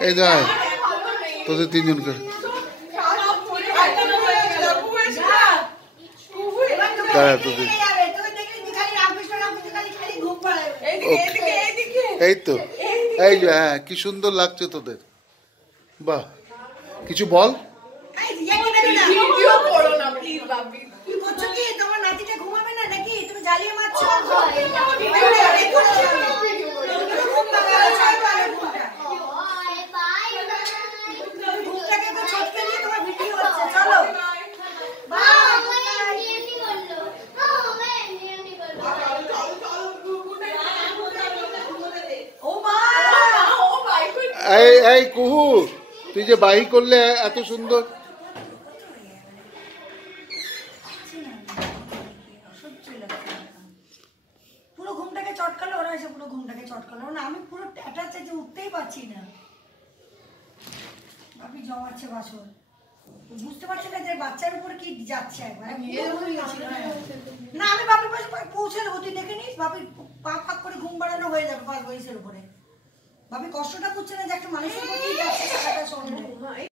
এই দেখ তোদের তিনজনকে দাঁড়া তোদের এই তো এই যে হ্যাঁ কি সুন্দর লাগছে তোদের বাহ কিছু বল এই এই কুহু তুই যে বাহি করলে এত সুন্দর পুরো ঘুমটাকে চটকালো ওরা এসে পুরো ঘুমটাকে চটকালো না আমি পুরো অ্যাটাচ আছে উঠতেই পারছি না বাপি জমাচ্ছে বাসন বুঝতে পারছি না যে বাচ্চার উপর কি যাচ্ছে একবার না আমি বাপির পাশে পৌঁছে দেবো তুই দেখে নিস বাপির পা ফাঁক করে ঘুম বাড়ানো হয়ে যাবে পাঁচ বয়সের উপরে বাপি কষ্টটা বুঝছে না যে একটা মানুষের উপর কি যাচ্ছে